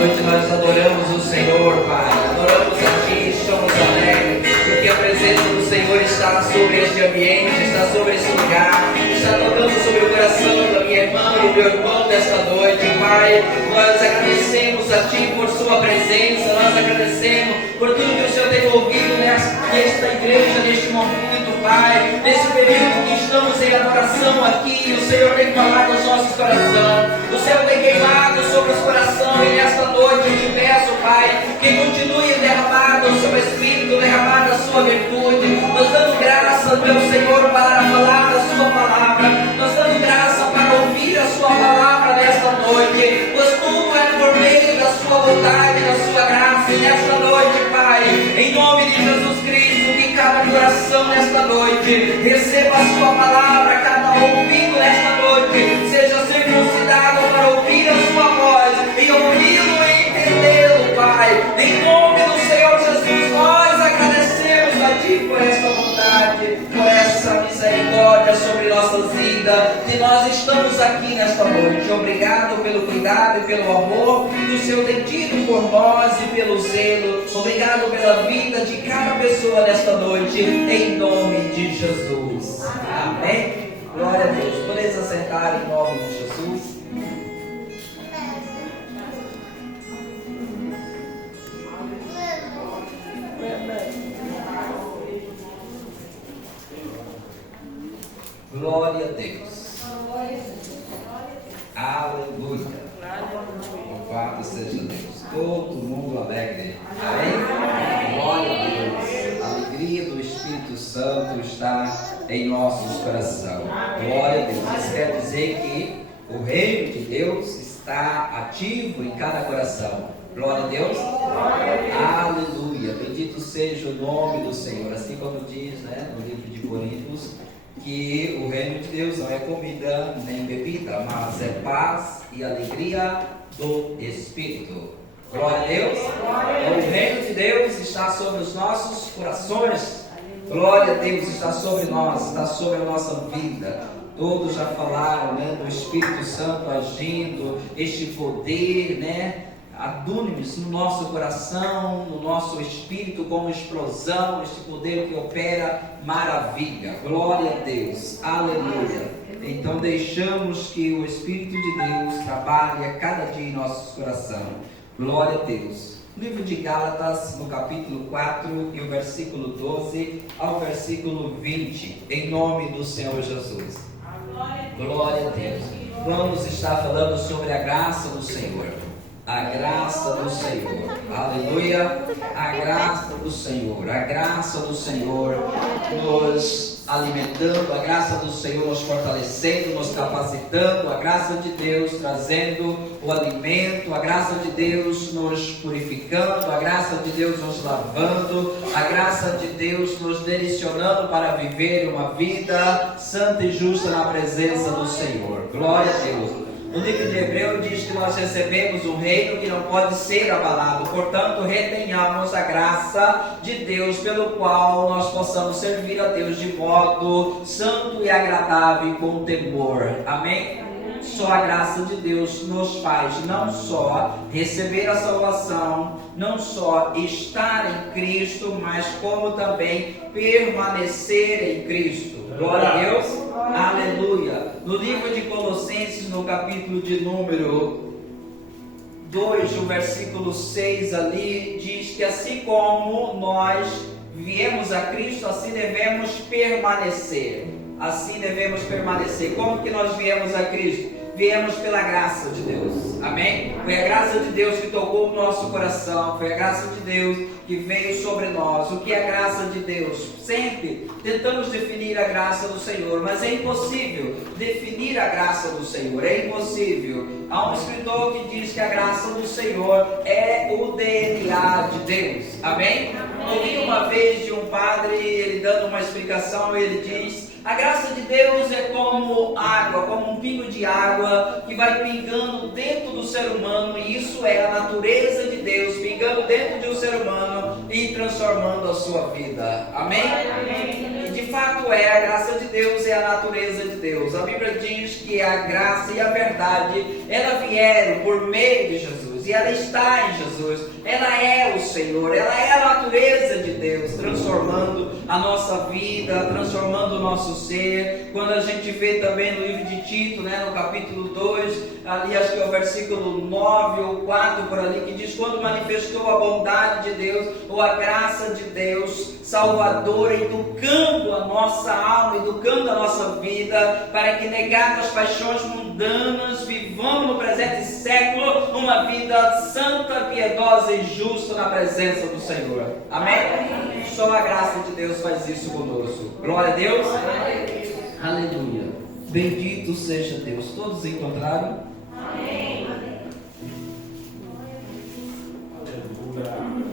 noite nós adoramos o Senhor, Pai. Adoramos a Ti, estamos alegres, porque a presença do Senhor está sobre este ambiente, está sobre este lugar, está tocando sobre o coração da minha irmã e do meu irmão nesta noite, Pai. Nós agradecemos a Ti por Sua presença, nós agradecemos por tudo que o Senhor tem ouvido nesta igreja, neste momento, Pai. Nesse período que estamos em adoração aqui, o Senhor tem falado aos nossos corações, o Senhor tem queimado sobre os corações, e nesta noite eu te peço, Pai, que continue derramado o Seu Espírito, derramado a Sua virtude, nos dando graça, meu Senhor, para falar a Sua palavra, nos dando graça para ouvir a Sua palavra nesta noite, pois tudo é por meio da Sua vontade, da Sua graça, e nesta noite, Pai, em nome de Jesus Cristo, que cada coração nesta noite receba a Sua palavra, cada ouvido nesta noite seja circuncidado para ouvir a Sua voz e ouvi-lo e entendê-lo, Pai. Em nome do Senhor Jesus, nós agradecemos a Ti por esta vontade, por essa misericórdia sobre nossas vidas, que nós estamos aqui nesta noite. Obrigado pelo cuidado e pelo amor que o Senhor tem tido por nós e pelo zelo. Obrigado pela vida de cada pessoa nesta noite, em nome de Jesus. Amém? Glória a Deus. Podeis assentar em nome de Jesus. Glória a Deus. Aleluia. Louvado seja Deus. Todo mundo alegre. Amém? Glória a Deus. A alegria do Espírito Santo está em nossos corações. Glória a Deus. Isso quer dizer que o reino de Deus está ativo em cada coração. Glória a Deus. Aleluia. Bendito seja o nome do Senhor. Assim como diz, no livro de Coríntios, que o reino de Deus não é comida nem bebida, mas é paz e alegria do Espírito. Glória a Deus. O reino de Deus está sobre os nossos corações. Glória a Deus, está sobre nós, está sobre a nossa vida. Todos já falaram, do Espírito Santo agindo, este poder, adunamis no nosso coração, no nosso espírito, como explosão, este poder que opera maravilha. Glória a Deus, aleluia. Então deixamos que o Espírito de Deus trabalhe a cada dia em nossos corações. Glória a Deus. Livro de Gálatas, no capítulo 4, e o versículo 12 ao versículo 20, em nome do Senhor Jesus. Glória a Deus. Vamos estar falando sobre a graça do Senhor. A graça do Senhor, aleluia, a graça do Senhor, a graça do Senhor nos alimentando, a graça do Senhor nos fortalecendo, nos capacitando, a graça de Deus trazendo o alimento, a graça de Deus nos purificando, a graça de Deus nos lavando, a graça de Deus nos direcionando para viver uma vida santa e justa na presença do Senhor. Glória a Deus. No livro de Hebreus diz que nós recebemos um reino que não pode ser abalado, portanto retenhamos a graça de Deus pelo qual nós possamos servir a Deus de modo santo e agradável e com temor. Amém? Só a graça de Deus nos faz não só receber a salvação, não só estar em Cristo, mas como também permanecer em Cristo. Glória a Deus. Aleluia. No livro de Colossenses, no capítulo de número 2, o versículo 6 ali, diz que assim como nós viemos a Cristo, assim devemos permanecer. Assim devemos permanecer. Como que nós viemos a Cristo? Viemos pela graça de Deus. Amém? Foi a graça de Deus que tocou o nosso coração. Foi a graça de Deus que veio sobre nós. O que é a graça de Deus? Sempre tentamos definir a graça do Senhor, mas é impossível definir a graça do Senhor. É impossível. Há um escritor que diz que a graça do Senhor é o DNA de Deus. Amém? Ouvi uma vez de um padre, ele dando uma explicação, ele diz: a graça de Deus é como água, como um pingo de água que vai pingando dentro do ser humano, e isso é a natureza de Deus, pingando dentro de um ser humano e transformando a sua vida. Amém? Amém. E de fato a graça de Deus é a natureza de Deus. A Bíblia diz que a graça e a verdade, ela vieram por meio de Jesus. Jesus, e ela está em Jesus, ela é o Senhor, ela é a natureza de Deus, transformando a nossa vida, transformando o nosso ser. Quando a gente vê também no livro de Tito, né, no capítulo 2, ali acho que é o versículo 9 ou 4 por ali, que diz: quando manifestou a bondade de Deus, ou a graça de Deus, salvadora, educando a nossa alma, educando a nossa vida, para que, negado as paixões mundanas, vivamos no presente século uma vida santa, piedosa e justa na presença do Senhor. Amém? Amém. Só a graça de Deus faz isso conosco. Glória a Deus. Aleluia. Bendito seja Deus. Todos encontraram? Amém.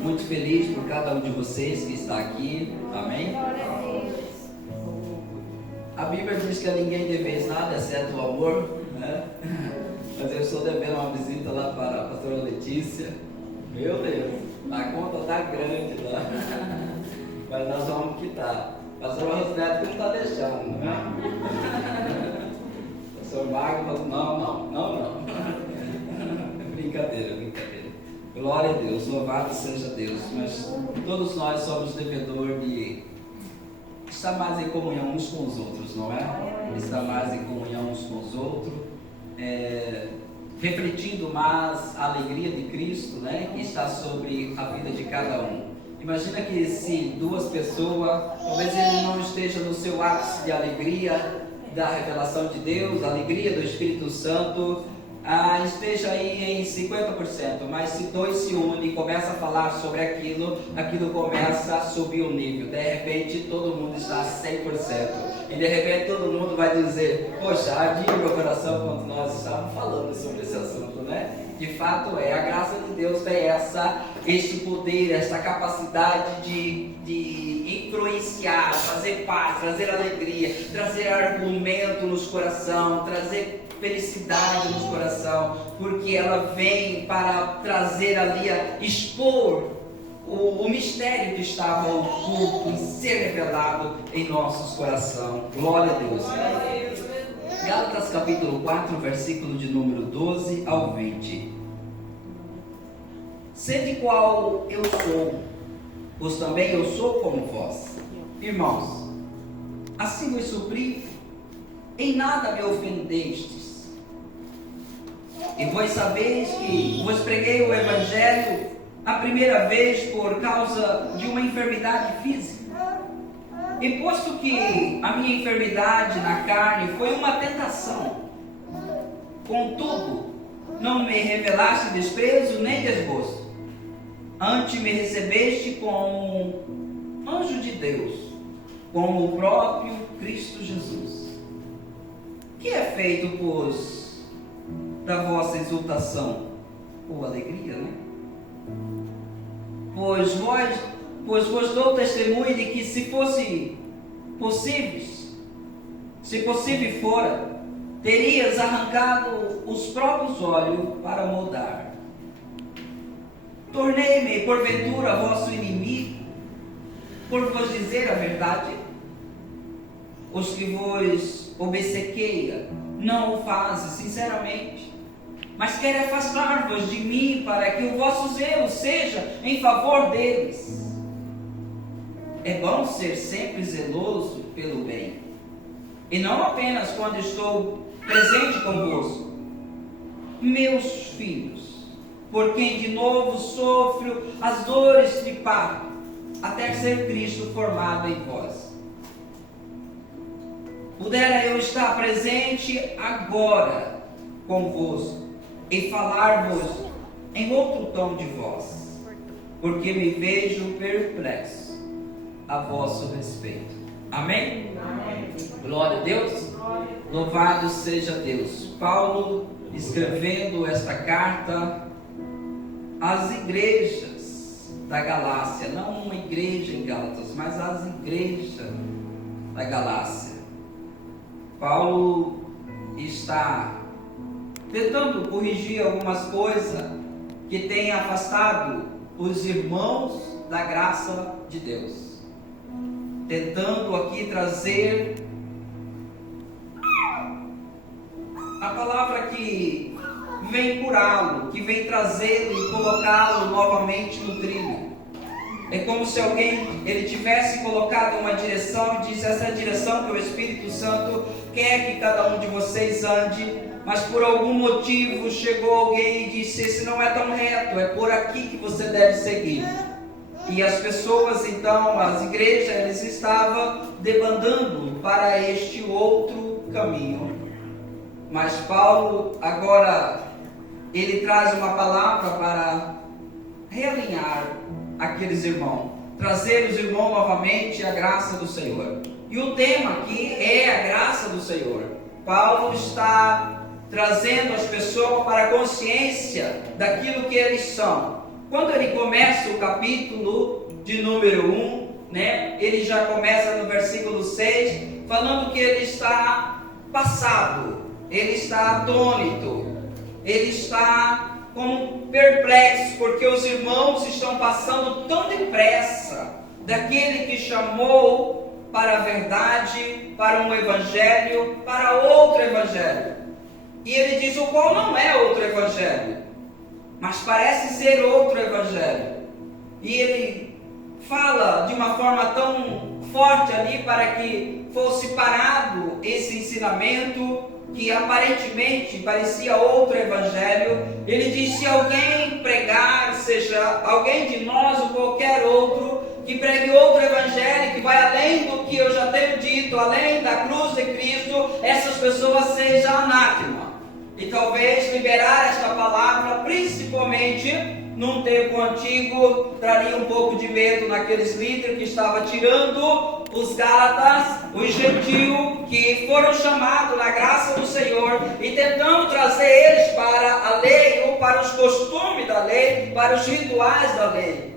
Muito feliz por cada um de vocês que está aqui. Amém? A Bíblia diz que a ninguém deveis nada, exceto o amor, né? Mas eu estou devendo uma visita lá para a pastora Letícia. Meu Deus, a conta está grande lá. Mas nós vamos quitar. Pastor Rosneto que não está deixando, né? Pastor Marco falou: não. Brincadeira. Glória a Deus, louvado seja Deus. Mas todos nós somos devedor de estar mais em comunhão uns com os outros, não é? Estar mais em comunhão uns com os outros, refletindo mais a alegria de Cristo, né? Que está sobre a vida de cada um. Imagina que se duas pessoas, talvez ele não esteja no seu ápice de alegria da revelação de Deus, a alegria do Espírito Santo, esteja aí em 50%, mas se dois se unem e começam a falar sobre aquilo começa a subir o nível. De repente todo mundo está a 100%, e de repente todo mundo vai dizer: poxa, ardia meu coração quando nós estávamos falando sobre esse assunto, né? De fato a graça de Deus tem este poder, esta capacidade de influenciar, trazer paz, trazer alegria, trazer argumento nos corações, trazer felicidade nos coração, porque ela vem para trazer ali, expor o mistério que estava oculto e ser revelado em nossos corações. Glória a Deus. Gálatas capítulo 4, versículo de número 12 ao 20. Sede qual eu sou, pois também eu sou como vós. Irmãos, assim vos supri, em nada me ofendestes. E vós sabeis que vos preguei o Evangelho a primeira vez por causa de uma enfermidade física. E posto que a minha enfermidade na carne foi uma tentação, contudo, não me revelaste desprezo nem desgosto. Antes me recebeste como anjo de Deus, como o próprio Cristo Jesus. Que é feito, pois, da vossa exultação ou alegria, né? Pois vos dou testemunho de que se possível fora, terias arrancado os próprios olhos para mudar. Tornei-me, porventura, vosso inimigo, por vos dizer a verdade? Os que vos obcequeia não o fazem sinceramente, mas querem afastar-vos de mim, para que o vosso zelo seja em favor deles. É bom ser sempre zeloso pelo bem, e não apenas quando estou presente convosco, meus filhos, por quem de novo sofro as dores de parto, até ser Cristo formado em vós. Pudera eu estar presente agora convosco e falar-vos em outro tom de voz, porque me vejo perplexo a vosso respeito. Amém? Amém. Glória a Deus. Louvado seja Deus. Paulo escrevendo esta carta às igrejas da Galácia, não uma igreja em Gálatas, mas às igrejas da Galácia. Paulo está tentando corrigir algumas coisas que têm afastado os irmãos da graça de Deus. Tentando aqui trazer a palavra que vem curá-lo, que vem trazê-lo e colocá-lo novamente no trilho. É como se alguém ele tivesse colocado uma direção e disse: essa é a direção que o Espírito Santo quer que cada um de vocês ande, mas por algum motivo chegou alguém e disse: esse não é tão reto, é por aqui que você deve seguir. E as pessoas então, as igrejas, eles estavam debandando para este outro caminho. Mas Paulo agora ele traz uma palavra para realinhar aqueles irmãos, trazer os irmãos novamente à graça do Senhor. E o tema aqui é a graça do Senhor. Paulo está trazendo as pessoas para a consciência daquilo que eles são. Quando ele começa o capítulo de número 1, ele já começa no versículo 6, falando que ele está passado, ele está atônito, ele está como perplexo, porque os irmãos estão passando tão depressa daquele que chamou para a verdade, para um evangelho, para outro evangelho. E ele diz: o qual não é outro evangelho, mas parece ser outro evangelho. E ele fala de uma forma tão forte ali para que fosse parado esse ensinamento que aparentemente parecia outro evangelho. Ele diz: se alguém pregar, seja alguém de nós ou qualquer outro, que pregue outro evangelho, que vai além do que eu já tenho dito, além da cruz de Cristo, essas pessoas sejam anátema. E talvez liberar esta palavra, principalmente num tempo antigo, traria um pouco de medo naqueles líderes que estavam tirando os gálatas, os gentios, que foram chamados na graça do Senhor, e tentando trazer eles para a lei, ou para os costumes da lei, para os rituais da lei.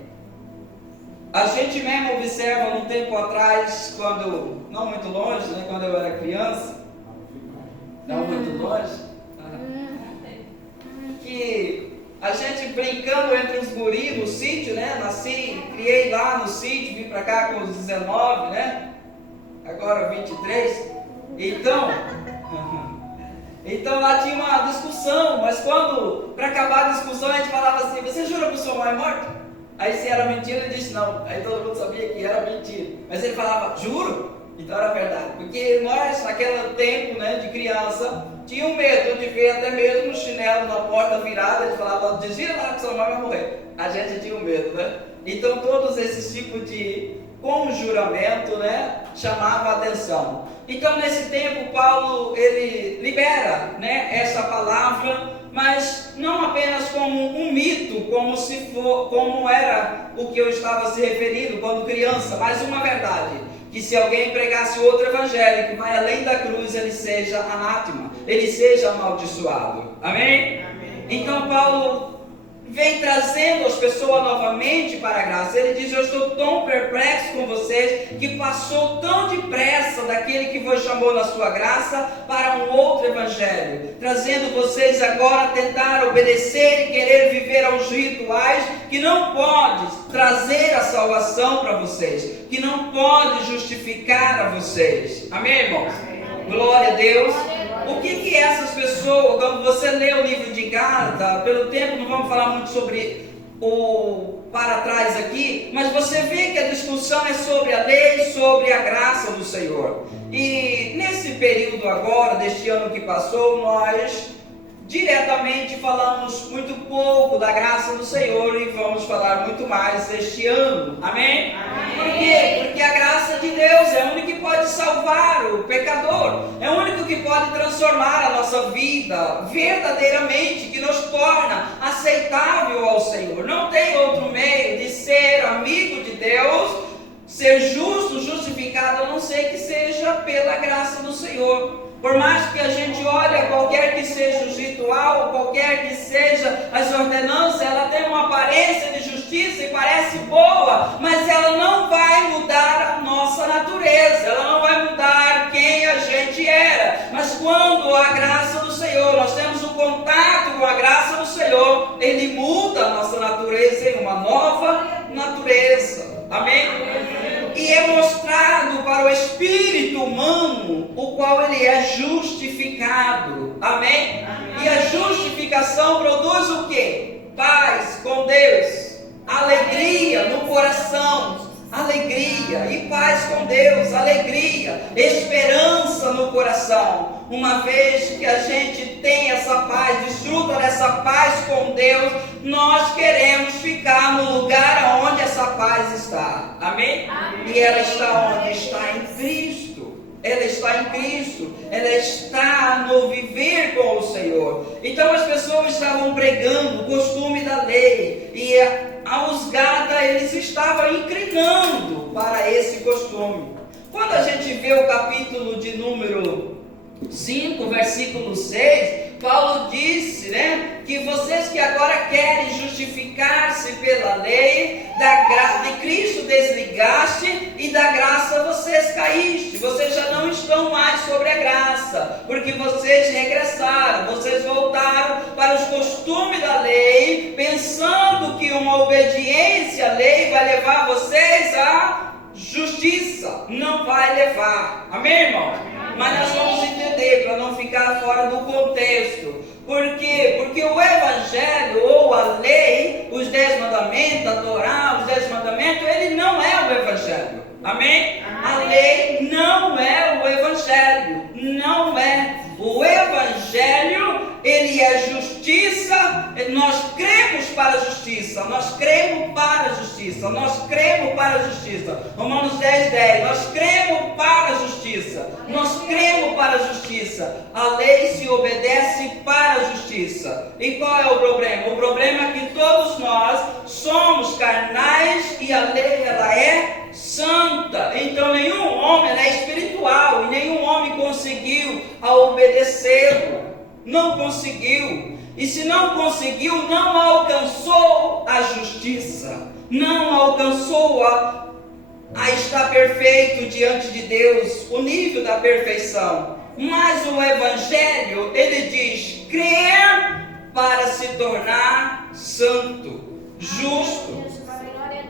A gente mesmo observa um tempo atrás, quando, não muito longe, quando eu era criança, não muito longe, que a gente brincando entre os guris no sítio, nasci, criei lá no sítio, vim para cá com os 19, agora 23, então lá tinha uma discussão, mas quando, para acabar a discussão, a gente falava assim: você jura que o seu pai é morto? Aí se era mentira, ele disse não, aí todo mundo sabia que era mentira, mas ele falava: juro? Então era verdade, porque nós naquele tempo de criança, tinham medo de ver até mesmo o chinelo na porta virada. Ele falava: desvira lá que sua mãe vai morrer. A gente tinha medo, Então todos esses tipos de conjuramento, chamavam a atenção. Então nesse tempo Paulo, ele libera, essa palavra, mas não apenas como um mito, como era o que eu estava se referindo quando criança, mas uma verdade. Que se alguém pregasse outro evangelho que vai além da cruz, ele seja anátema, ele seja amaldiçoado. Amém? Amém. Então Paulo vem trazendo as pessoas novamente para a graça. Ele diz: eu estou tão perplexo com vocês, que passou tão depressa daquele que vos chamou na sua graça para um outro evangelho, trazendo vocês agora a tentar obedecer e querer viver aos rituais, que não pode trazer a salvação para vocês, que não pode justificar a vocês. Amém, irmãos? Amém. Glória a Deus. O que essas pessoas, quando você lê o livro de Gálatas, pelo tempo não vamos falar muito sobre o para trás aqui, mas você vê que a discussão é sobre a lei, sobre a graça do Senhor. E nesse período agora, deste ano que passou, nós diretamente falamos muito pouco da graça do Senhor, e vamos falar muito mais este ano. Amém? Amém. Por quê? Porque a graça de Deus é o único que pode salvar o pecador, é o único que pode transformar a nossa vida verdadeiramente, que nos torna aceitável ao Senhor. Não tem outro meio de ser amigo de Deus, ser justo, justificado, a não ser que seja pela graça do Senhor. Por mais que a gente olhe, qualquer que seja o ritual, qualquer que seja as ordenanças, ela tem uma aparência de justiça e parece boa, mas ela não vai mudar a nossa natureza, ela não vai mudar quem a gente era. Mas quando a graça do Senhor, nós temos um contato com a graça do Senhor, Ele muda a nossa natureza em uma nova natureza. Amém? E é mostrado para o espírito humano, o qual ele é justificado. Amém? Amém. E a justificação produz o quê? Paz com Deus, alegria no coração, alegria e paz com Deus, alegria, esperança no coração. Uma vez que a gente tem essa paz, desfruta dessa paz com Deus, nós queremos ficar no lugar onde essa paz está. Amém? E ela está onde? Está em Cristo. Ela está em Cristo, ela está no viver com o Senhor. Então as pessoas estavam pregando o costume da lei, e aos Gálatas eles estavam inclinando para esse costume. Quando a gente vê o capítulo de número 5, versículo 6, Paulo disse, que vocês que agora querem justificar-se pela lei, de Cristo desligaste e da graça vocês caíste. Vocês já não estão mais sobre a graça, porque vocês regressaram, vocês voltaram para os costumes da lei, pensando que uma obediência à lei vai levar vocês à justiça. Não vai levar. Amém, irmão? Mas nós vamos entender, para não ficar fora do contexto. Por quê? Porque o Evangelho ou a lei, os 10 mandamentos, a Torá, os 10 mandamentos, ele não é o Evangelho. Amém? A lei não é o Evangelho. Não é. O Evangelho, ele é justiça. Nós cremos para a justiça. Nós cremos para a justiça. Nós cremos para a justiça. Romanos 10:10. Nós cremos para a justiça. Nós cremos para a justiça. A lei se obedece para a justiça. E qual é o problema? O problema é que todos nós somos carnais e a lei, ela é santa. Então nenhum homem é espiritual e nenhum homem conseguiu obedecê-lo. Não conseguiu. E se não conseguiu, não alcançou a justiça. Não alcançou a estar perfeito diante de Deus, o nível da perfeição. Mas o Evangelho, ele diz crer para se tornar santo, justo.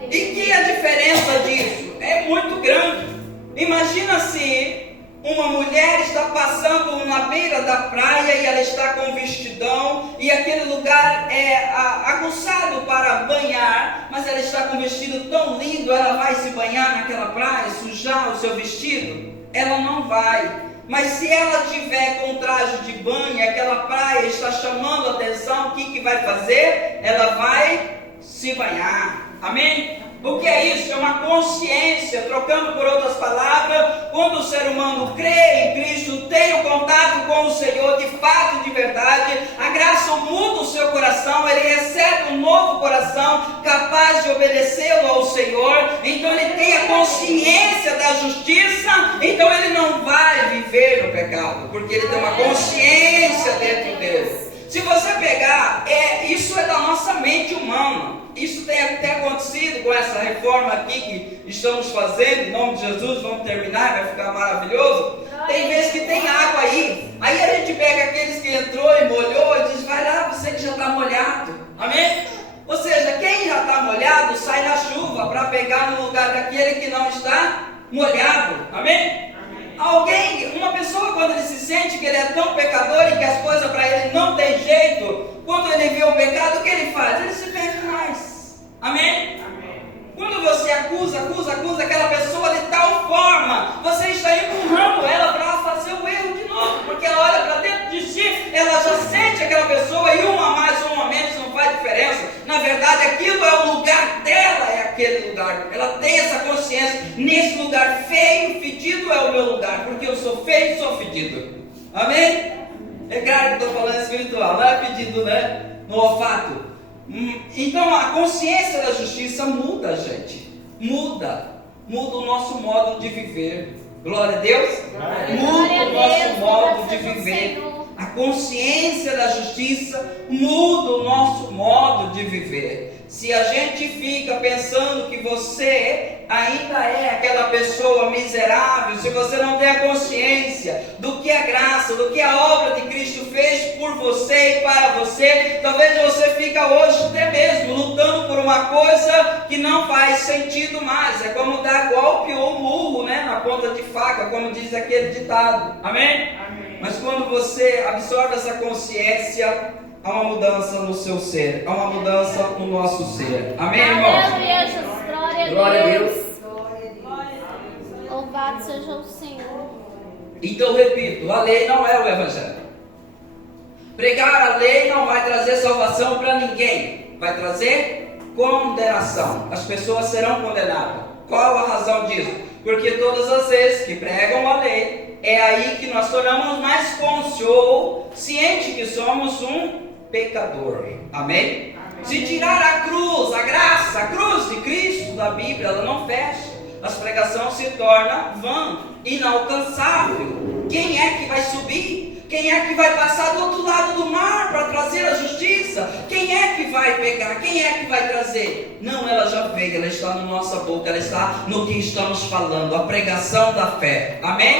E que a diferença disso é muito grande. Imagina se uma mulher está passando na beira da praia e ela está com um vestidão e aquele lugar é aguçado para banhar, mas ela está com um vestido tão lindo, ela vai se banhar naquela praia, sujar o seu vestido? Ela não vai. Mas se ela tiver com traje de banho e aquela praia está chamando a atenção, o que vai fazer? Ela vai se banhar. Amém? O que é isso? É uma consciência. Trocando por outras palavras, quando o ser humano crê em Cristo, tem o contato com o Senhor de fato e de verdade, a graça muda o seu coração, ele recebe um novo coração capaz de obedecê-lo ao Senhor. Então ele tem a consciência da justiça, então ele não vai viver no pecado, porque ele tem uma consciência dentro dele. Se você pegar, isso é da nossa mente humana. Isso tem até acontecido com essa reforma aqui que estamos fazendo, em nome de Jesus, vamos terminar, vai ficar maravilhoso. Tem vezes que tem água aí a gente pega aqueles que entrou e molhou e diz, vai lá, você que já está molhado. Amém? Ou seja, quem já está molhado sai na chuva para pegar no lugar daquele que não está molhado. Amém? Uma pessoa, quando ele se sente que ele é tão pecador e que as coisas para ele não tem jeito, quando ele vê o pecado, o que ele faz? Ele se perde mais. Amém? Quando você acusa aquela pessoa de tal forma, você está empurrando ela para fazer o erro de novo, porque ela olha para dentro de si, ela já sente aquela pessoa e uma a mais ou uma a menos não faz diferença. Na verdade, aquilo é o lugar dela, é aquele lugar. Ela tem essa consciência, nesse lugar feio, fedido é o meu lugar, porque eu sou feio e sou fedido. Amém? É claro que eu estou falando espiritual, não é fedido, né? No olfato. Então a consciência da justiça muda, gente. Muda o nosso modo de viver. Glória a Deus. Muda o nosso modo de viver. A consciência da justiça muda o nosso modo de viver. Se a gente fica pensando que você ainda é aquela pessoa miserável, se você não tem a consciência do que a graça, do que a obra de Cristo fez por você e para você, talvez você fica hoje até mesmo lutando por uma coisa que não faz sentido mais. É como dar golpe ou murro, na ponta de faca, como diz aquele ditado. Amém? Amém. Mas quando você absorve essa consciência, há uma mudança no seu ser, há uma mudança no nosso ser. Amém, irmãos? Aleluia, Jesus. Glória a Deus. Louvado seja o Senhor. Então, repito, a lei não é o evangelho. Pregar a lei não vai trazer salvação para ninguém, vai trazer condenação. As pessoas serão condenadas. Qual a razão disso? Porque todas as vezes que pregam a lei, é aí que nós tornamos mais cônscio ou ciente que somos um pecador. Amém? Se tirar a cruz, a graça, a cruz de Cristo da Bíblia, ela não fecha. As pregações se tornam vã, inalcançável. Quem é que vai subir? Quem é que vai passar do outro lado do mar para trazer a justiça? Quem é que vai pegar? Quem é que vai trazer? Não, ela já veio, ela está na nossa boca, ela está no que estamos falando, a pregação da fé. Amém?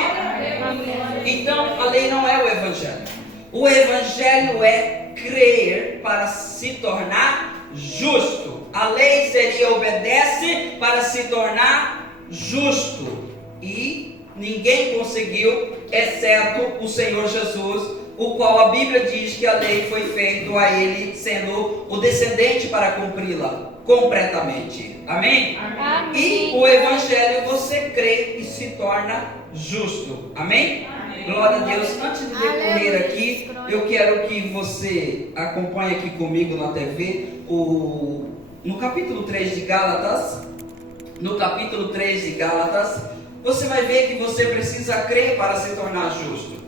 Então, a lei não é o evangelho. O evangelho é crer para se tornar justo. A lei seria obedece para se tornar justo. E ninguém conseguiu, exceto o Senhor Jesus, o qual a Bíblia diz que a lei foi feita a ele sendo o descendente para cumpri-la completamente. Amém? Amém. E o evangelho você crê e se torna justo. Amém? Glória a Deus. Antes de decorrer aqui, eu quero que você acompanhe aqui comigo na TV no capítulo 3 de Gálatas. No capítulo 3 de Gálatas, você vai ver que você precisa crer para se tornar justo.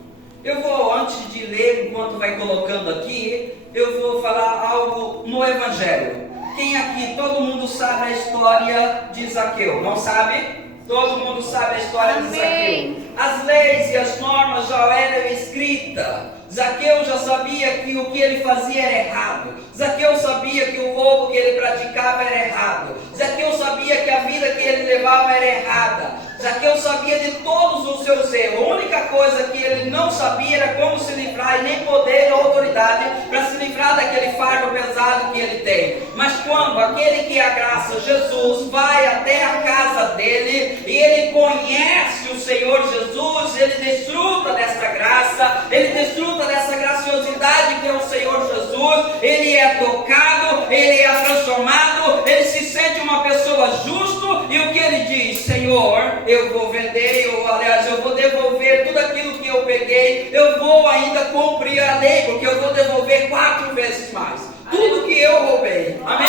Eu vou, antes de ler, enquanto vai colocando aqui, eu vou falar algo no Evangelho. Quem aqui, todo mundo sabe a história de Zaqueu, não sabe? Todo mundo sabe a história de Zaqueu. As leis e as normas já eram escritas. Zaqueu já sabia que o que ele fazia era errado. Zaqueu sabia que o roubo que ele praticava era errado. Zaqueu sabia que a vida que ele levava era errada. Zaqueu sabia de todos os seus erros. A única coisa que ele não sabia era como se livrar, e nem poder ou autoridade para se livrar daquele fardo pesado que ele tem. Mas quando aquele que é a graça, Jesus, vai até a casa dele e ele conhece o Senhor Jesus, ele desfruta dessa graça, ele desfruta dessa graciosidade que é o Senhor Jesus, ele é tocado, ele é transformado, ele se sente uma pessoa justa, e o que ele diz? Senhor, eu vou vender, eu vou devolver tudo aquilo que eu peguei, eu vou ainda cumprir a lei, porque eu vou devolver 4 vezes mais, tudo que eu roubei. Amém?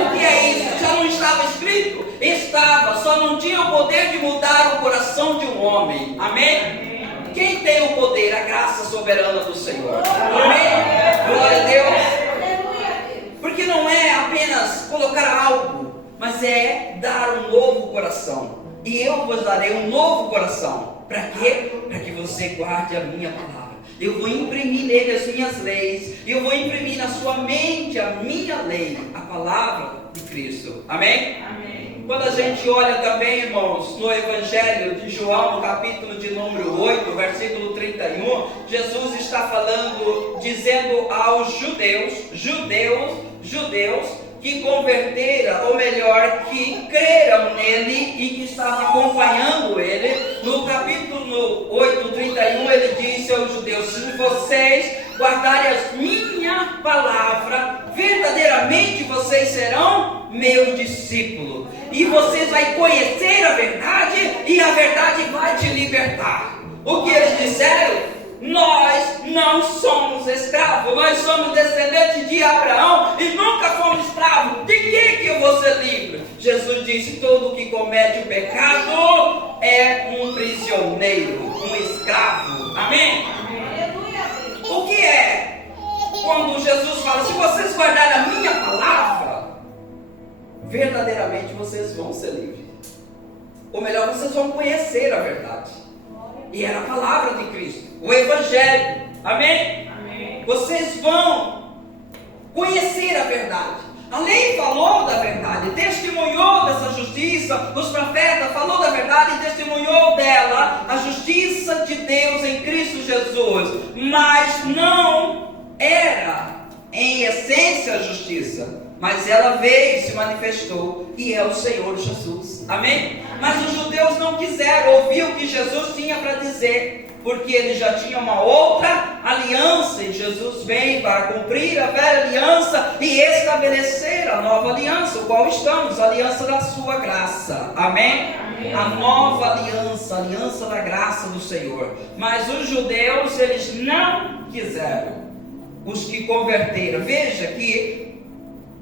O que é isso? Já não estava escrito? Estava, só não tinha o poder de mudar o coração de um homem. Amém? Quem tem o poder? A graça soberana do Senhor. Amém? Glória a Deus. Porque não é apenas colocar algo, mas é dar um novo coração. E eu vos darei um novo coração. Para quê? Para que você guarde a minha palavra. Eu vou imprimir nele as minhas leis. Eu vou imprimir na sua mente a minha lei, a palavra de Cristo. Amém? Amém. Quando a gente olha também, irmãos, no Evangelho de João, no capítulo de número 8, versículo 31, Jesus está falando, dizendo aos judeus, que converteram, ou melhor, que creram nele e que estavam acompanhando ele. No capítulo 8, 31, ele disse aos judeus: se vocês guardarem a minha palavra, verdadeiramente vocês serão meus discípulos. E vocês vão conhecer a verdade, e a verdade vai te libertar. O que eles disseram? Nós não somos escravos, nós somos descendentes de Abraão e nunca fomos escravos. De que eu vou ser livre? Jesus disse: todo que comete o pecado é um prisioneiro, um escravo. Amém? O que é? Quando Jesus fala: se vocês guardarem a minha palavra, verdadeiramente vocês vão ser livres. Ou melhor, vocês vão conhecer a verdade. E era a palavra de Cristo, o Evangelho. Amém? Amém. Vocês vão conhecer a verdade. A lei falou da verdade, testemunhou dessa justiça. Os profetas falou da verdade e testemunhou dela, a justiça de Deus em Cristo Jesus. Mas não era em essência a justiça, mas ela veio e se manifestou, e é o Senhor Jesus. Amém? Mas os judeus não quiseram ouvir o que Jesus tinha para dizer. porque ele já tinha uma outra aliança, e Jesus vem para cumprir a velha aliança e estabelecer a nova aliança, o qual estamos, a aliança da sua graça. Amém? A nova aliança, a aliança da graça do Senhor. Mas os judeus, eles não quiseram, os que converteram. Veja que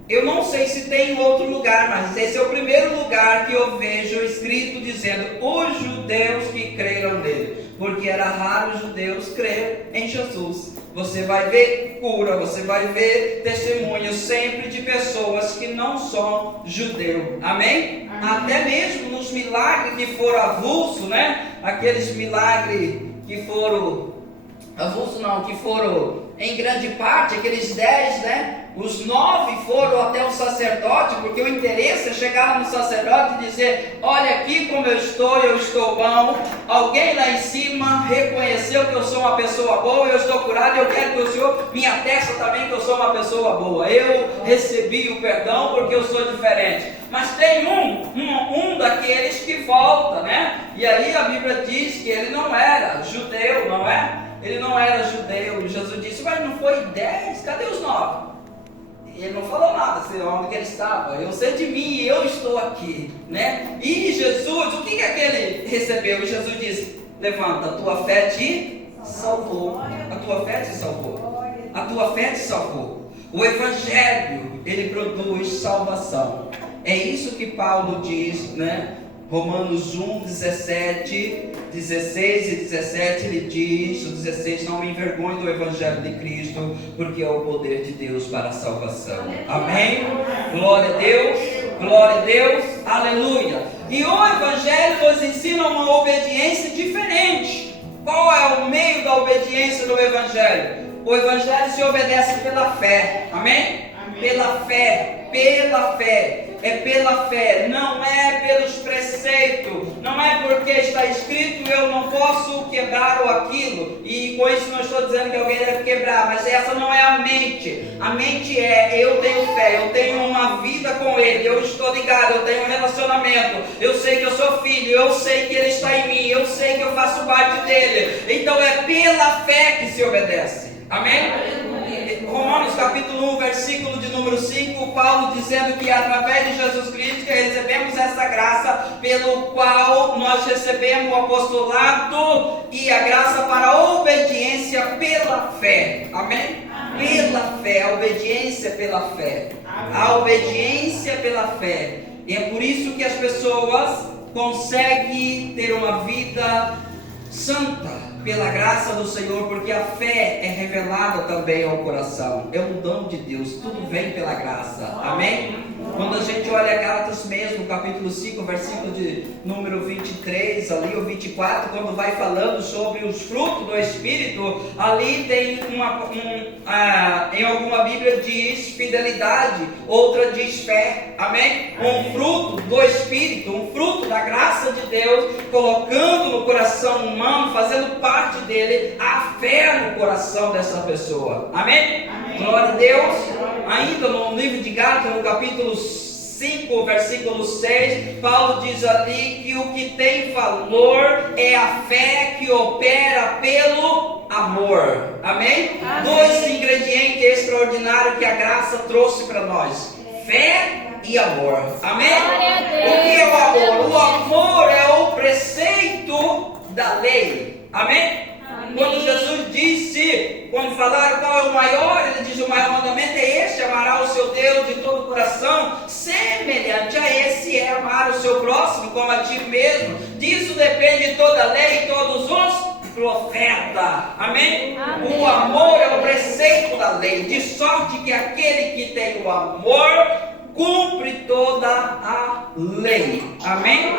eu não sei se tem em outro lugar, mas esse é o primeiro lugar que eu vejo escrito dizendo os judeus que creram nele, porque era raro os judeus crer em Jesus. Você vai ver cura, você vai ver testemunhos sempre de pessoas que não são judeus. Amém? Até mesmo nos milagres que foram avulso, né? Aqueles milagres que foram avulso não, que foram em grande parte, aqueles 10, né? Os 9 foram até o sacerdote, porque o interesse é chegar no sacerdote e dizer: olha aqui como eu estou bom. Alguém lá em cima reconheceu que eu sou uma pessoa boa, eu estou curado, e eu quero que o Senhor me ateste também que eu sou uma pessoa boa. Eu recebi o perdão porque eu sou diferente. Mas tem um daqueles que volta, né? E aí a Bíblia diz que ele não era judeu, não é? Ele não era judeu. Jesus disse: mas não foi 10? Cadê os 9? Ele não falou nada, onde que ele estava. Eu sei de mim e eu estou aqui, né? E Jesus, o que aquele recebeu? E Jesus disse: levanta, a tua fé te salvou. A tua fé te salvou. A tua fé te salvou. O Evangelho, ele produz salvação. É isso que Paulo diz, né? Romanos 1, 17, 16 e 17, ele diz, o 16: não me envergonhe do Evangelho de Cristo, porque é o poder de Deus para a salvação. Amém? Glória a Deus, glória a Deus, aleluia. E o Evangelho nos ensina uma obediência diferente. Qual é o meio da obediência do Evangelho? O Evangelho se obedece pela fé. Amém? Pela fé, pela fé. É pela fé, não é pelos preceitos, não é porque está escrito eu não posso quebrar ou aquilo, e com isso não estou dizendo que alguém deve quebrar, mas essa não é a mente. A mente é: eu tenho fé, eu tenho uma vida com Ele, eu estou ligado, eu tenho um relacionamento, eu sei que eu sou filho, eu sei que Ele está em mim, eu sei que eu faço parte dEle. Então é pela fé que se obedece. Amém? Romanos capítulo 1, versículo de número 5, Paulo dizendo que através de Jesus Cristo que recebemos essa graça, pelo qual nós recebemos o apostolado e a graça para a obediência pela fé. Amém? Pela fé, a obediência pela fé. A obediência pela fé. E é por isso que as pessoas conseguem ter uma vida santa pela graça do Senhor, porque a fé é revelada também ao coração, é um dom de Deus, tudo vem pela graça. Amém? Quando a gente olha Gálatas mesmo, capítulo 5, versículo de número 23, ali o 24, quando vai falando sobre os frutos do Espírito, ali tem em alguma Bíblia diz fidelidade, outra diz fé. Amém? Um fruto do Espírito, um fruto da graça de Deus, colocando no coração humano, fazendo parte dele, a fé no coração dessa pessoa. Amém? Glória a Deus. Ainda no livro de Gálatas, no capítulo 5, versículo 6, Paulo diz ali que o que tem valor é a fé que opera pelo amor. Amém? Dois ingredientes extraordinários que a graça trouxe para nós: fé e amor. Amém? O que é o amor? O amor é o preceito da lei. Amém? Quando Jesus disse, quando falaram qual é o maior, ele diz: o maior mandamento é este: amará o seu Deus de todo o coração. Semelhante a esse é amar o seu próximo como a ti mesmo. Disso depende toda a lei e todos os profetas. Amém? O amor é o preceito da lei, de sorte que aquele que tem o amor cumpre toda a lei. Amém?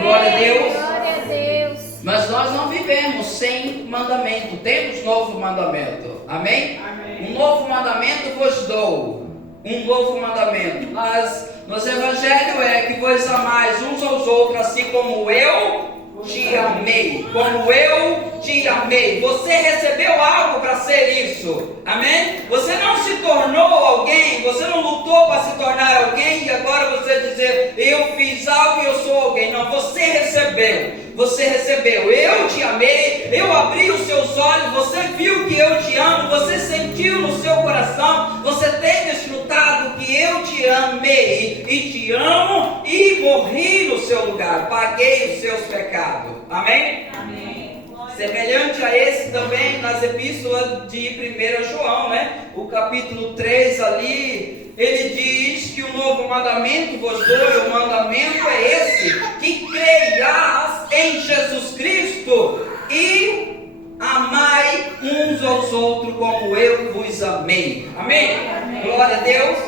Glória a Deus. Glória a Deus. Mas nós não vivemos sem mandamento, temos novo mandamento. Amém? Um novo mandamento vos dou. Um novo mandamento. Mas nos evangelhos é que vos amais uns aos outros, assim como eu te amei. Como eu te amei. Você recebeu algo para ser isso. Amém? Você não se tornou alguém, você não lutou para se tornar alguém e agora você dizer: eu fiz algo e eu sou alguém. Não, você recebeu. você recebeu. Eu te amei, eu abri os seus olhos, você viu que eu te amo, você sentiu no seu coração, você tem desfrutado que eu te amei e te amo e morri no seu lugar, paguei os seus pecados. Amém? Amém. Semelhante a esse também nas epístolas de 1 João, né? O capítulo 3 ali, ele diz que o novo mandamento vos dou, e o mandamento é esse, que creias em Jesus Cristo e amai uns aos outros como eu vos amei. Amém? Amém. Glória a Deus.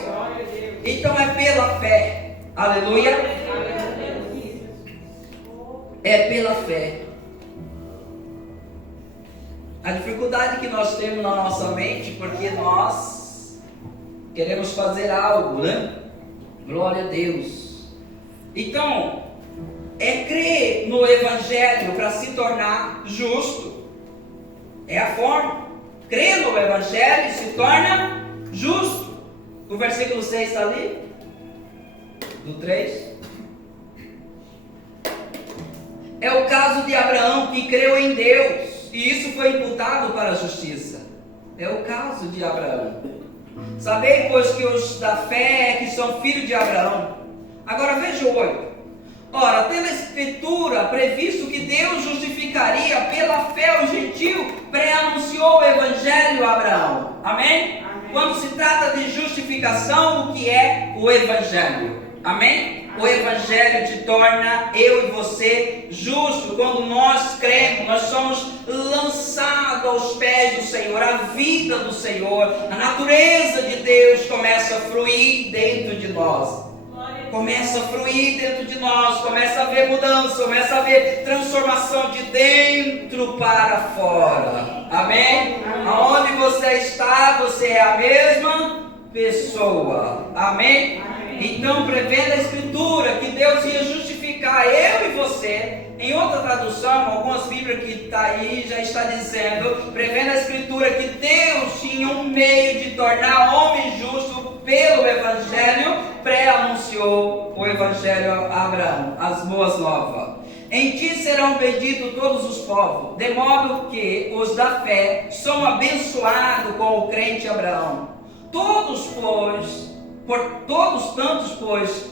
Então é pela fé. Aleluia. É pela fé. A dificuldade que nós temos na nossa mente, porque nós queremos fazer algo, né? Glória a Deus. Então, é crer no Evangelho para se tornar justo. É a forma. Crer no Evangelho e se torna justo. O versículo 6 está ali? Do 3. É o caso de Abraão, que creu em Deus, e isso foi imputado para a justiça. É o caso de Abraão. Sabei, pois, que os da fé que são filhos de Abraão. Agora veja o 8. Ora, tendo a Escritura previsto que Deus justificaria pela fé o gentio, pré-anunciou o Evangelho a Abraão. Amém? Amém? Quando se trata de justificação, o que é o Evangelho? Amém? O Evangelho te torna, eu e você, justo. Quando nós cremos, nós somos lançados aos pés do Senhor. A vida do Senhor, a natureza de Deus começa a fluir dentro de nós. Começa a fluir dentro de nós, começa a haver mudança, começa a haver transformação de dentro para fora. Amém? Aonde você está, você é a mesma pessoa. Amém? Então, prevendo a Escritura que Deus ia justificar eu e você, em outra tradução, algumas Bíblias que está aí já está dizendo, prevendo a Escritura que Deus tinha um meio de tornar homem justo pelo Evangelho, pré-anunciou o Evangelho a Abraão, as boas novas. Em ti serão benditos todos os povos, de modo que os da fé são abençoados com o crente Abraão. Todos, pois,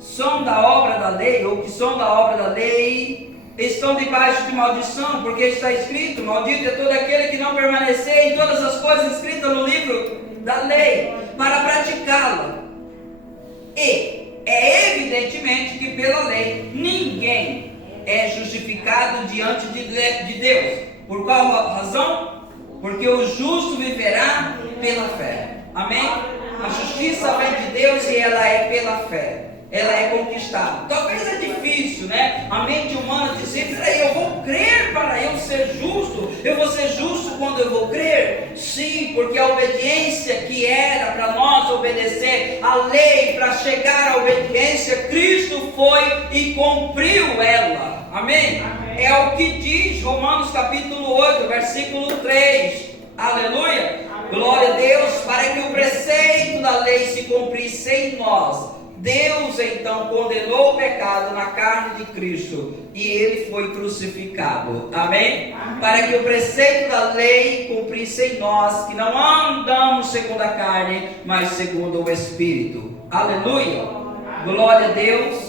são da obra da lei, ou que são da obra da lei, estão debaixo de maldição, porque está escrito: maldito é todo aquele que não permanecer em todas as coisas escritas no livro da lei, para praticá-la. E é evidentemente que pela lei ninguém é justificado diante de Deus. Por qual razão? Porque o justo viverá pela fé. Amém? A justiça vem de Deus e ela é pela fé. Ela é conquistada. Talvez é difícil, né? A mente humana dizer: peraí, eu vou crer para eu ser justo. Eu vou ser justo quando eu vou crer? Sim, porque a obediência que era para nós obedecer a lei, para chegar à obediência, Cristo foi e cumpriu ela. Amém? Amém. É o que diz Romanos capítulo 8, versículo 3. Aleluia. Amém. Glória a Deus. Para que o preceito da lei se cumprisse em nós, Deus então condenou o pecado na carne de Cristo e ele foi crucificado. Amém? Amém? Para que o preceito da lei cumprisse em nós, que não andamos segundo a carne, mas segundo o Espírito. Aleluia! Glória a Deus!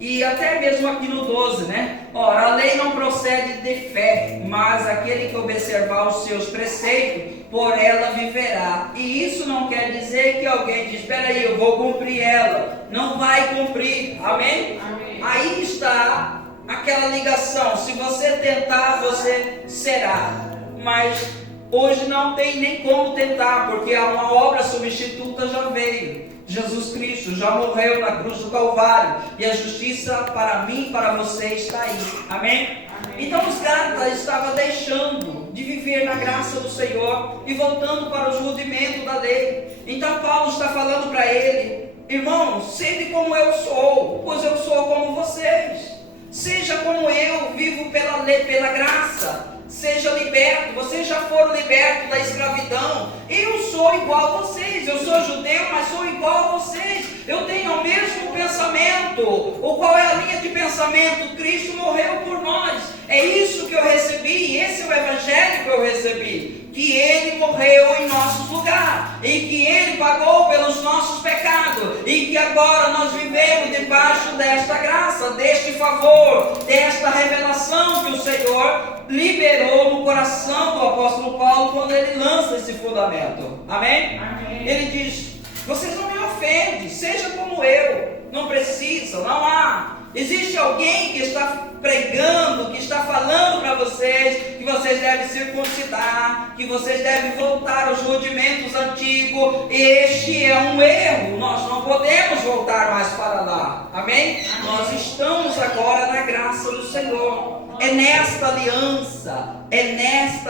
E até mesmo aqui no 12, né? Ora, a lei não procede de fé, mas aquele que observar os seus preceitos, por ela viverá. E isso não quer dizer que alguém diz: espera aí, eu vou cumprir ela. Não vai cumprir. Amém? Amém. Aí está aquela ligação. Se você tentar, você será. Mas hoje não tem nem como tentar, porque uma obra substituta já veio. Jesus Cristo já morreu na cruz do Calvário, e a justiça para mim e para você está aí. Amém? Amém. Então os Gálatas estavam deixando de viver na graça do Senhor e voltando para os rudimentos da lei. Então Paulo está falando para ele: irmãos, sede como eu sou, pois eu sou como vocês. Seja como eu, vivo pela lei, pela graça. Seja liberto. Vocês já foram libertos da escravidão. Eu sou igual a vocês. Eu sou judeu, mas sou igual a vocês. Eu tenho o mesmo pensamento. Ou qual é a linha de pensamento: Cristo morreu por nós. É isso que eu recebi, esse é o evangelho que eu recebi. Que Ele morreu em nosso lugar, e que Ele pagou pelos nossos pecados, e que agora nós vivemos debaixo desta graça, deste favor, desta revelação que o Senhor liberou no coração do apóstolo Paulo quando ele lança esse fundamento. Amém? Amém. Ele diz: vocês não me ofendem, seja como eu, não precisa, não há. Existe alguém que está pregando, que está falando para vocês que vocês devem circuncidar, que vocês devem voltar aos rudimentos antigos. Este é um erro, nós não podemos voltar mais para lá. Amém? Nós estamos agora na graça do Senhor. É nesta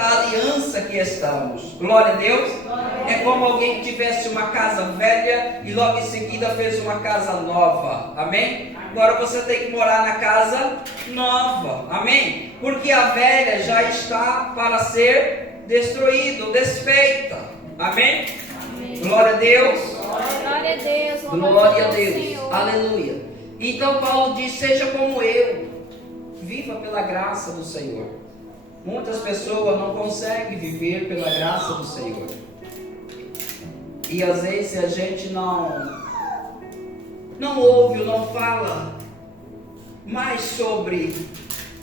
aliança que estamos. Glória a Deus. É como alguém que tivesse uma casa velha e logo em seguida fez uma casa nova. Amém? Agora você tem que morar na casa nova. Amém? Porque a velha já está para ser destruída, desfeita. Amém? Amém. Glória a Deus. Glória a Deus. Glória a Deus. Aleluia. Então Paulo diz: seja como eu. Viva pela graça do Senhor. Muitas pessoas não conseguem viver pela graça do Senhor. E às vezes a gente não ouve ou não fala mais sobre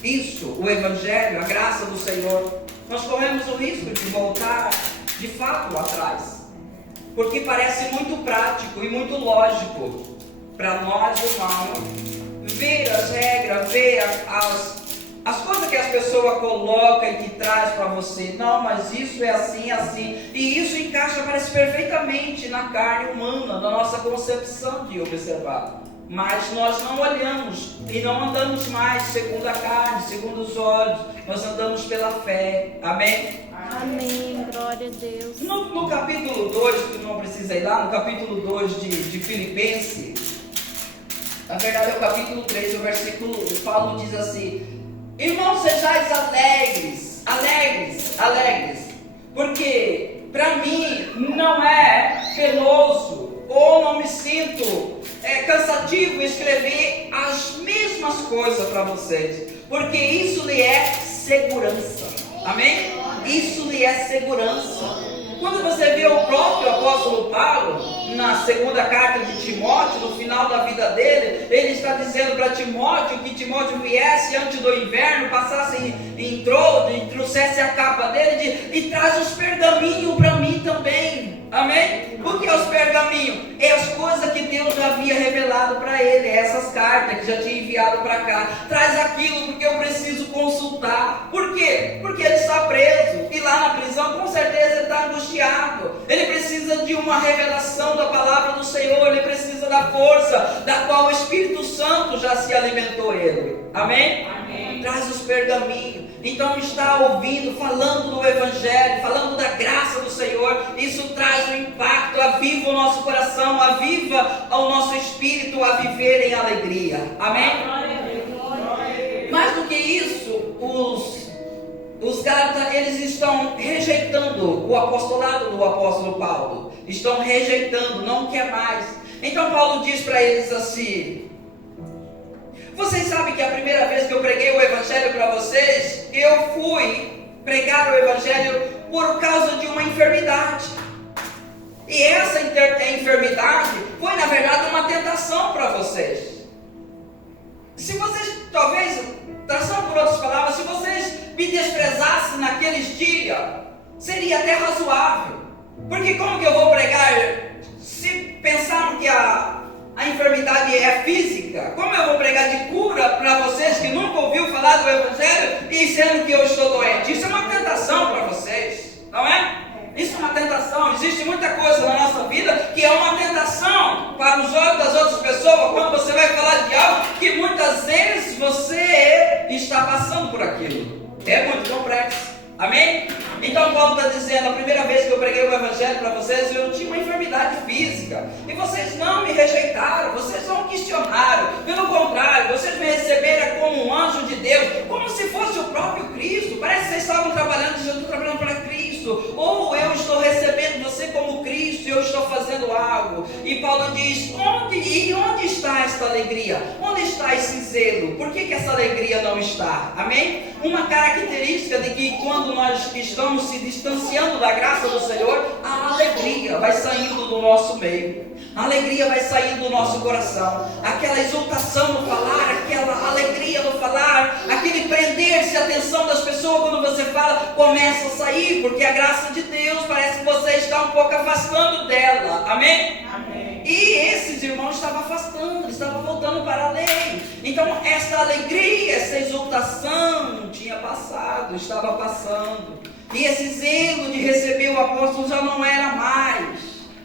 isso, o Evangelho, a graça do Senhor. Nós corremos o risco de voltar de fato atrás, porque parece muito prático e muito lógico para nós humanos ver as regras, ver as coisas que as pessoas colocam e que traz para você. Não, mas isso é assim, assim. E isso encaixa, parece perfeitamente na carne humana, na nossa concepção de observar. Mas nós não olhamos e não andamos mais segundo a carne, segundo os olhos. Nós andamos pela fé. Amém? Amém. Glória a Deus. No capítulo 2, que não precisa ir lá, no capítulo 2 de Filipenses, na verdade é o capítulo 3, o versículo, Paulo diz assim: irmãos, sejais alegres, porque para mim não é penoso, ou não me sinto cansativo escrever as mesmas coisas para vocês, porque isso lhe é segurança. Amém? Isso lhe é segurança. Quando você vê o próprio apóstolo Paulo, na segunda carta de Timóteo, no final da vida dele, ele está dizendo para Timóteo que Timóteo viesse antes do inverno, passasse em Troade, e trouxesse a capa dele e traz os pergaminhos para mim também. Amém? O que é os pergaminhos? É as coisas que Deus já havia revelado para ele, essas cartas que já tinha enviado para cá. Traz aquilo porque eu preciso consultar. Por quê? Porque ele está preso, e lá na prisão com certeza ele está angustiado. Ele precisa de uma revelação da palavra do Senhor, ele precisa da força da qual o Espírito Santo já se alimentou ele. Amém? Amém. Traz os pergaminhos. Então está ouvindo, falando do Evangelho, falando da graça do Senhor. Isso traz um impacto, aviva o nosso coração, aviva o nosso espírito a viver em alegria. Amém? Mais do que isso, os Gálatas, eles estão rejeitando o apostolado do apóstolo Paulo. Estão rejeitando, não quer mais. Então Paulo diz para eles assim: vocês sabem que a primeira vez que eu preguei o Evangelho para vocês, eu fui pregar o Evangelho por causa de uma enfermidade. E essa enfermidade foi, na verdade, uma tentação para vocês. Se vocês, talvez, traçando por outras palavras, se vocês me desprezassem naqueles dias, seria até razoável. Porque como que eu vou pregar se pensaram que a enfermidade é física? Como eu vou pregar de cura para vocês que nunca ouviram falar do Evangelho e sendo que eu estou doente? Isso é uma tentação para vocês, não é? Isso é uma tentação. Existe muita coisa na nossa vida que é uma tentação para os olhos das outras pessoas, quando você vai falar de algo que muitas vezes você está passando por aquilo. É muito complexo. Amém? Então Paulo está dizendo: a primeira vez que eu preguei o Evangelho para vocês, eu tinha uma enfermidade física, e vocês não me rejeitaram, vocês não questionaram, pelo contrário, vocês me receberam como um anjo de Deus, como se fosse o próprio Cristo. Parece que vocês estavam trabalhando, eu estou trabalhando para Cristo, ou eu estou recebendo você como Cristo e eu estou fazendo algo. E Paulo diz: onde está esta essa alegria? Onde está esse zelo? Por que essa alegria não está? Amém? Uma característica de que quando nós estamos se distanciando da graça do Senhor, a alegria vai saindo do nosso meio. A alegria vai sair do nosso coração. Aquela exultação no falar, aquela alegria no falar, aquele prender-se a atenção das pessoas quando você fala, começa a sair, porque a graça de Deus parece que você está um pouco afastando dela. Amém? Amém. E esses irmãos estavam afastando, estavam voltando para a lei. Então essa alegria, essa exultação não tinha passado, estava passando. E esse zelo de receber o apóstolo já não era mais.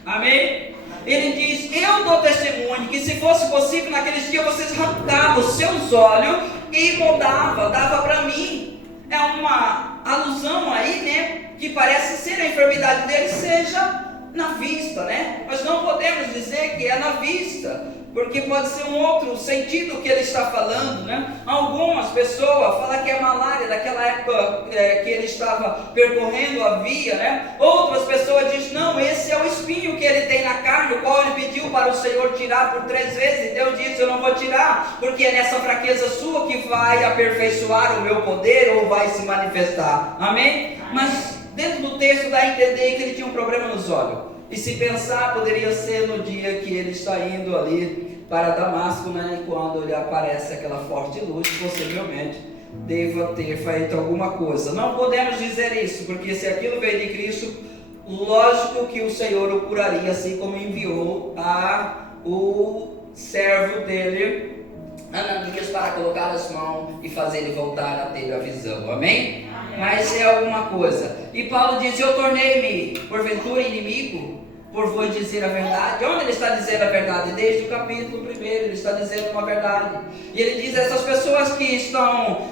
Amém? Ele diz, eu dou testemunho que se fosse possível naqueles dias vocês arrancavam os seus olhos e mudavam, dava para mim. É uma alusão aí, né? Que parece ser a enfermidade dele seja na vista, né? Mas não podemos dizer que é na vista, porque pode ser um outro sentido que ele está falando, né? Algumas pessoas falam que é malária, daquela época que ele estava percorrendo a via, né? Outras pessoas dizem, não, esse é o espinho que ele tem na carne, o qual ele pediu para o Senhor tirar por 3 vezes, e Deus disse, eu não vou tirar, porque é nessa fraqueza sua que vai aperfeiçoar o meu poder, ou vai se manifestar, amém? Mas dentro do texto dá a entender que ele tinha um problema nos olhos. E se pensar, poderia ser no dia que ele está indo ali para Damasco, né? E quando lhe aparece aquela forte luz, possivelmente deva ter feito alguma coisa. Não podemos dizer isso, porque se aquilo veio de Cristo, lógico que o Senhor o curaria, assim como enviou o servo dele, Ananias, para colocar as mãos e fazer ele voltar a ter a visão. Amém? Mas é alguma coisa. E Paulo diz, eu tornei-me porventura inimigo por vos dizer a verdade. Onde ele está dizendo a verdade? Desde o capítulo 1 ele está dizendo uma verdade. E ele diz, essas pessoas que estão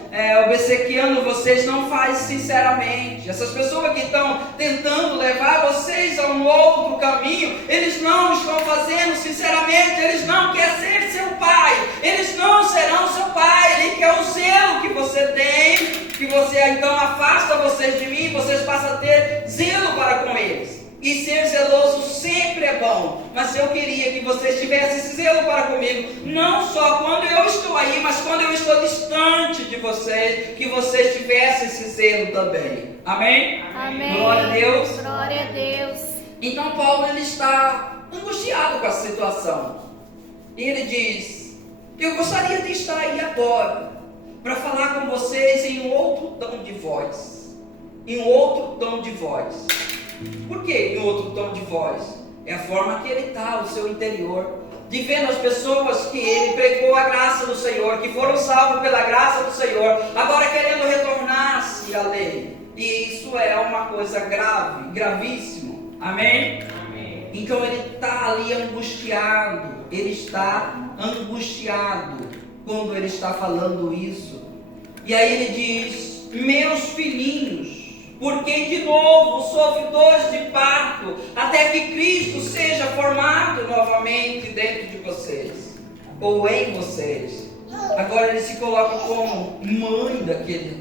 obsequiando vocês não fazem sinceramente. Essas pessoas que estão tentando levar vocês a um outro caminho, eles não estão fazendo sinceramente. Eles não querem ser seu pai, eles não serão seu pai. Ele quer o zelo que você tem, que você então afasta vocês de mim, vocês passam a ter zelo para com eles. E ser zeloso sempre é bom, mas eu queria que vocês tivessem esse zelo para comigo, não só quando eu estou aí, mas quando eu estou distante de vocês, que vocês tivessem esse zelo também. Amém? Amém. Glória a Deus. Glória a Deus. Então Paulo ele está angustiado com a situação. E ele diz, eu gostaria de estar aí agora, para falar com vocês em um outro tom de voz. Em um outro tom de voz. Por que em outro tom de voz? É a forma que ele está, o seu interior, de vendo as pessoas que ele pregou a graça do Senhor, que foram salvos pela graça do Senhor, agora querendo retornar-se à lei. E isso é uma coisa grave, gravíssimo. Amém? Amém. Então ele está ali angustiado, ele está angustiado quando ele está falando isso. E aí ele diz, meus filhinhos, porque de novo sofre dores de parto, até que Cristo seja formado novamente dentro de vocês, ou em vocês. Agora ele se coloca como mãe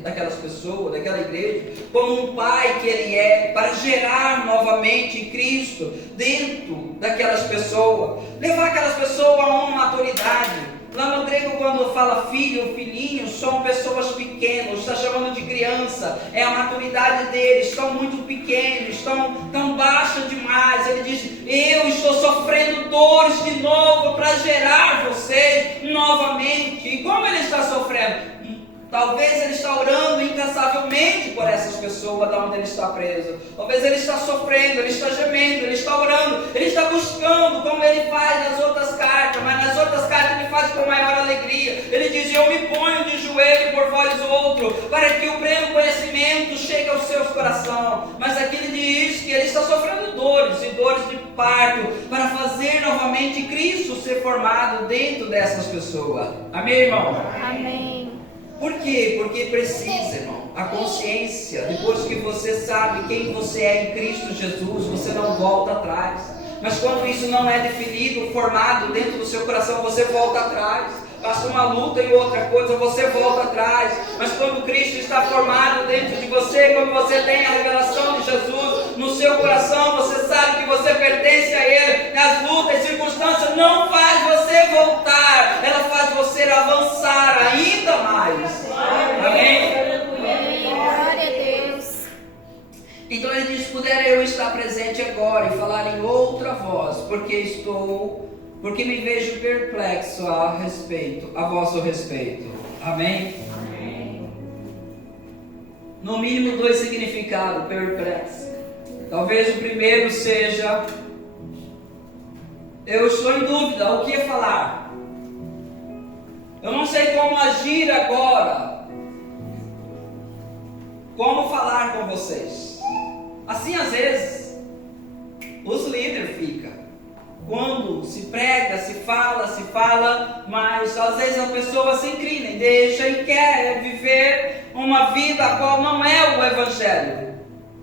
daquelas pessoas, daquela igreja, como um pai que ele é, para gerar novamente Cristo dentro daquelas pessoas, levar aquelas pessoas a uma maturidade. Lá no grego, quando fala filho ou filhinho, são pessoas pequenas, está chamando de criança, é a maturidade deles, estão muito pequenos, estão tão baixos demais. Ele diz, eu estou sofrendo dores de novo para gerar vocês novamente. E como ele está sofrendo? Talvez ele está orando incansavelmente por essas pessoas da onde ele está preso. Talvez ele está sofrendo, ele está gemendo, ele está orando, ele está buscando, como ele faz nas outras cartas, mas nas outras cartas ele faz com maior alegria. Ele diz, eu me ponho de joelho por vós outro, para que o pleno conhecimento chegue aos seus corações. Mas aqui ele diz que ele está sofrendo dores e dores de parto, para fazer novamente Cristo ser formado dentro dessas pessoas. Amém, irmão? Amém. Por quê? Porque precisa, irmão. A consciência, depois que você sabe quem você é em Cristo Jesus, você não volta atrás. Mas quando isso não é definido, formado dentro do seu coração, você volta atrás. Passa uma luta e outra coisa, você volta atrás. Mas quando Cristo está formado dentro de você, quando você tem a revelação de Jesus no seu coração, você sabe que você pertence a Ele. As lutas e circunstâncias não faz você voltar. puder eu estar presente agora e falar em outra voz, porque me vejo perplexo a vosso respeito. Amém? Amém. No mínimo 2 significados, perplexo. Talvez o primeiro seja: eu estou em dúvida, o que falar? Eu não sei como agir agora. Como falar com vocês? Assim, às vezes, os líderes ficam. Quando se prega, se fala, mas às vezes a pessoa se inclina e deixa e quer viver uma vida a qual não é o Evangelho.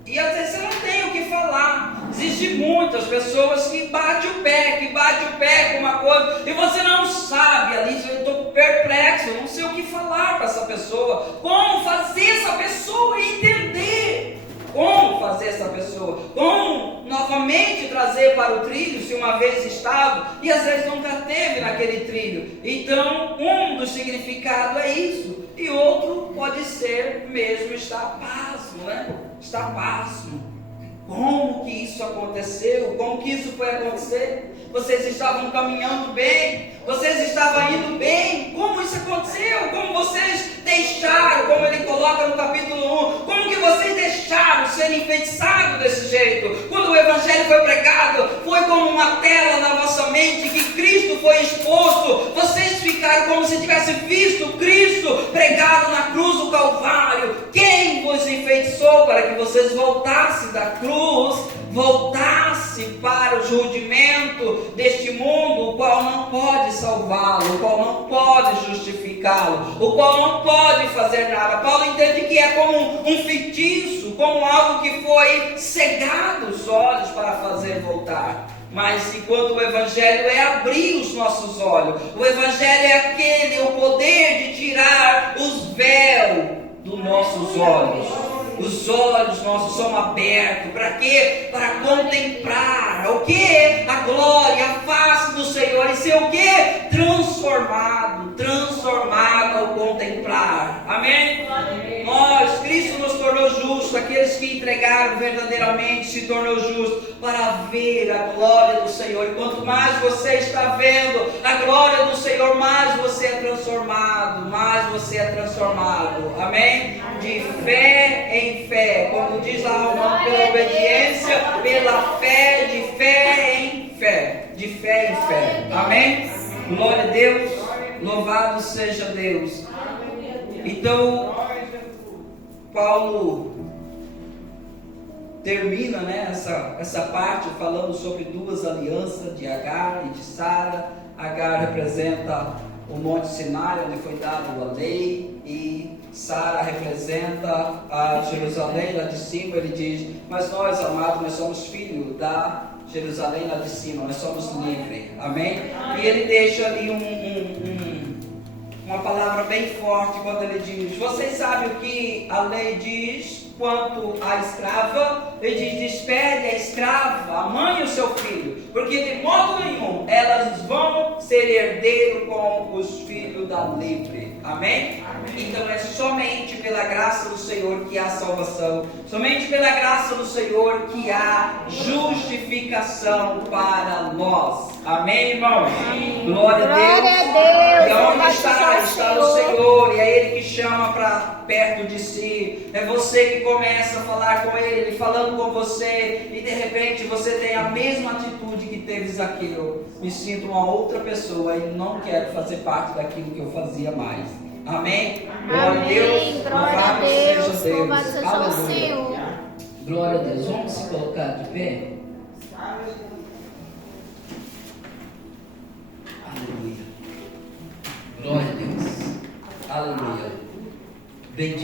E às vezes você não tem o que falar. Existem muitas pessoas que batem o pé com uma coisa, e você não sabe ali, eu estou perplexo, eu não sei o que falar para essa pessoa. Como fazer essa pessoa entender? Como fazer essa pessoa? Como novamente trazer para o trilho, se uma vez estava, e às vezes nunca teve naquele trilho. Então, um dos significados é isso. E outro pode ser mesmo estar pasmo, né? Estar pasmo. Como que isso aconteceu? Como que isso foi acontecer? Vocês estavam caminhando bem? Vocês estavam indo bem? Como isso aconteceu? Como vocês deixaram, como ele coloca no capítulo 1, como que vocês deixaram ser enfeitiçados desse jeito? Quando o Evangelho foi pregado, foi como uma tela na vossa mente que Cristo foi exposto. Vocês ficaram como se tivessem visto Cristo pregado na cruz do Calvário. Quem vos enfeitiçou para que vocês voltassem da cruz, voltassem para o rudimento deste mundo, o qual não pode salvá-lo, o qual não pode justificá-lo, o qual não pode fazer nada? Paulo entende que é como um feitiço, como algo que foi cegado os olhos para fazer voltar. Mas enquanto o Evangelho é abrir os nossos olhos, o Evangelho é o poder de tirar os véus dos nossos olhos. Os olhos nossos são abertos. Para quê? Para contemplar o que? A glória, a face do Senhor. E ser o que? Transformado ao contemplar. Amém? Nós, Cristo nos tornou justos. Aqueles que entregaram verdadeiramente se tornou justo para ver a glória do Senhor. E quanto mais você está vendo a glória do Senhor, mais você é transformado. Amém? De fé em fé, como diz lá Romano, pela obediência, pela fé, de fé em fé, de fé em fé. Amém? Glória a Deus, louvado seja Deus. Então, Paulo termina, né, essa parte falando sobre 2 alianças de Agar e de Sara. Agar representa o Monte Sinai, onde foi dado a lei, e Sara representa a Jerusalém lá de cima. Ele diz: mas nós, amados, nós somos filhos da Jerusalém lá de cima, nós somos livres. Amém? E ele deixa ali uma palavra bem forte quando ele diz: vocês sabem o que a lei diz quanto à escrava? Ele diz: despede a escrava, a mãe e o seu filho, porque de modo nenhum elas vão ser herdeiros com os filhos da livre. Amém? Então é somente pela graça do Senhor que há salvação, somente pela graça do Senhor que há justificação para nós. Amém, irmãos? Glória a Deus. E onde está o Senhor, e é Ele que chama para perto de si. É você que começa a falar com Ele, falando com você, e de repente você tem a mesma atitude que teve Zaqueu. Me sinto uma outra pessoa e não quero fazer parte daquilo que eu fazia mais. Amém? Glória a Deus. Louvado seja Deus. Aleluia. Glória a Deus. Vamos se colocar de pé. Aleluia. Glória a Deus. Aleluia. Bendito.